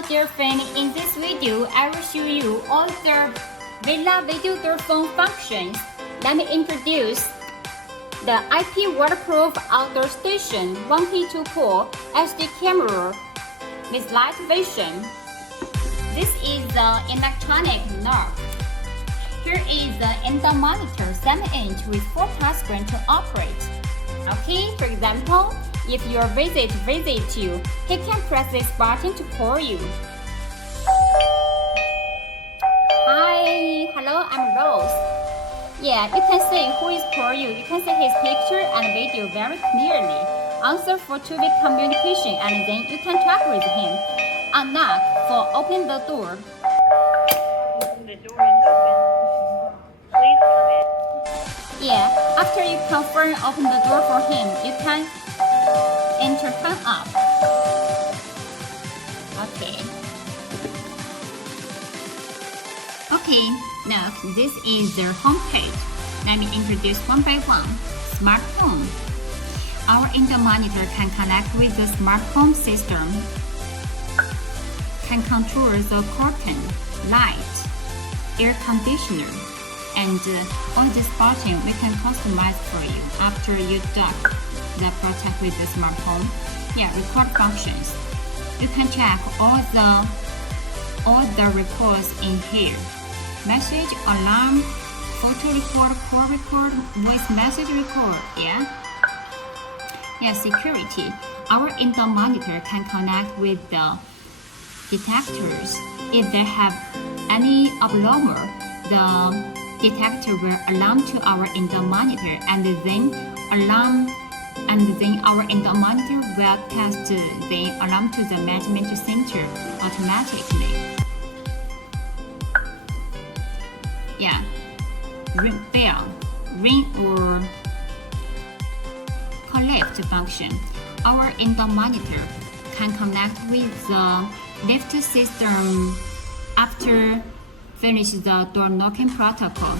Hello dear friend, in this video I will show you all the Villa video door phone functions. Let me introduce the IP waterproof outdoor station 1P24 SD camera with light vision. This is the electronic knob. Here is the indoor monitor 7-inch with 4 touchscreen to operate. Okay, for example, if your visit visits you, he can press this button to call you. Hi, hello, I'm Rose. Yeah, you can see who is calling you. You can see his picture and video very clearly. Answer for two-way communication, and then you can talk with him. Knock for open the door. The door is open. Please come in. Yeah, after you confirm open the door for him, you can Intercom up. Okay, now this is their homepage. Let me introduce one by one. Smart home. Our indoor monitor can connect with the smart home system. Can control the curtain, light, air conditioner, and all this button we can customize for you after you dock the product with the smart home. Yeah, record functions. You can check all the reports in here. Message, alarm, photo record, call record, voice message record. Yeah, security. Our indoor monitor can connect with the detectors. If they have any abnormal, the detector will alarm to our indoor monitor, and then our indoor monitor will test the alarm to the management center automatically. Yeah, ring bell, ring or collect function. Our indoor monitor can connect with the lift system after finish the door knocking protocol.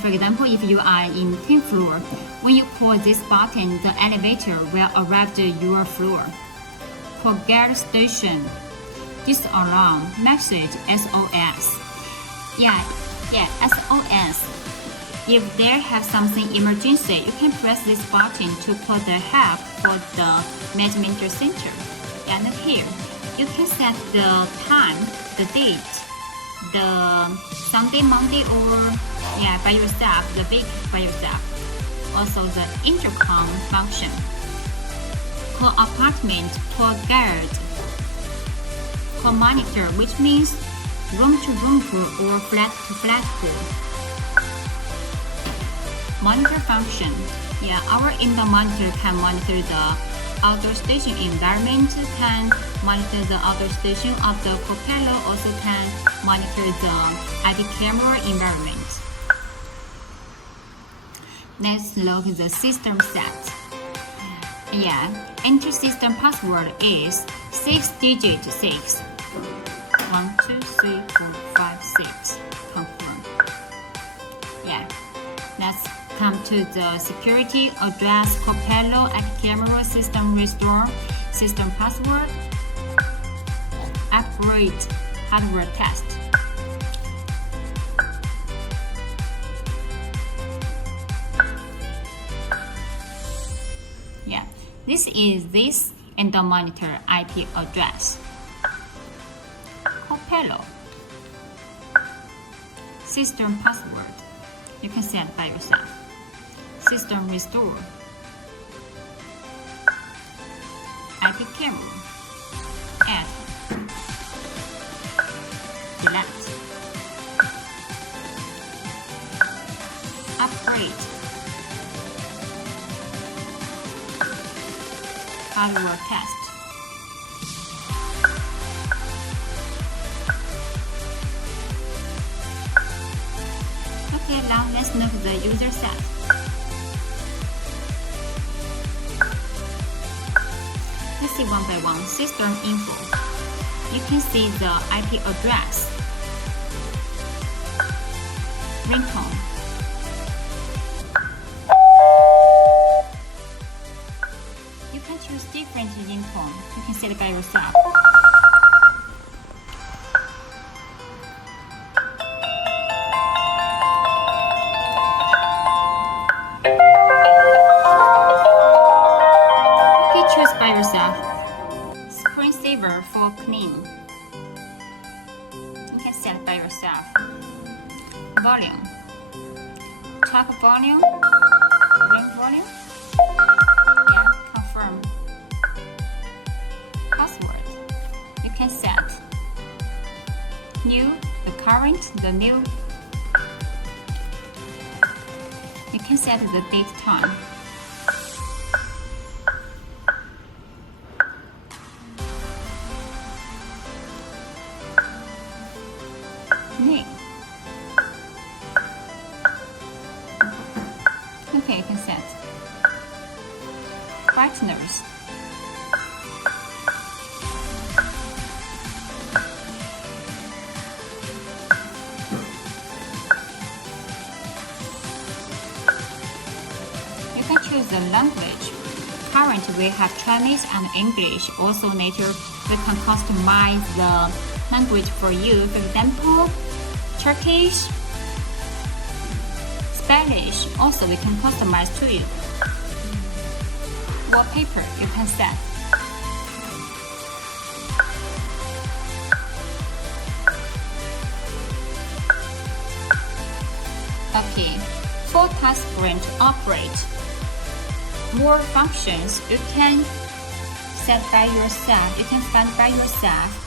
For example, if you are in 10th floor, when you call this button, the elevator will arrive to your floor. For gas station, this alarm message SOS. Yeah, SOS. If there have something emergency, you can press this button to call the help for the management center. And here, you can set the time, the date, the Sunday, Monday, or by yourself, the week by yourself. Also the intercom function. Call apartment, call guard, call monitor, which means room to room pool or flat to flat pool. Monitor function. Yeah, our indoor monitor can monitor the outdoor station environment, can monitor the outdoor station of the propeller, also can monitor the IP camera environment. Let's look at the system set. Yeah, enter system password is 6-digit 6. 1, 2, 3, 4, 5, 6. Confirm. Yeah, let's come to the security address, propeller, IP camera, system restore, system password, upgrade, hardware test. Yeah, this is this indoor monitor IP address. Propeller, system password. You can set by yourself. System restore, IP camera, add, delete, upgrade, hardware test. Okay, now let's look at the user set. Let's see one by one. System info. You can see the IP address, ringtone, You can choose different ringtone. You can set it by yourself. Okay, choose by yourself. Screensaver for clean. You can set by yourself. Volume. Talk volume. Ring volume. Yeah, confirm. Password. You can set new, the current, the new. You can set the date time. Name. Okay, you can set brightness. You can choose the language. Currently, we have Chinese and English. Also, later we can customize the language for you. For example, Turkish, Spanish. Also, we can customize to you. Wallpaper, you can set. Okay, full touch screen to operate. More functions you can set by yourself. You can find by yourself.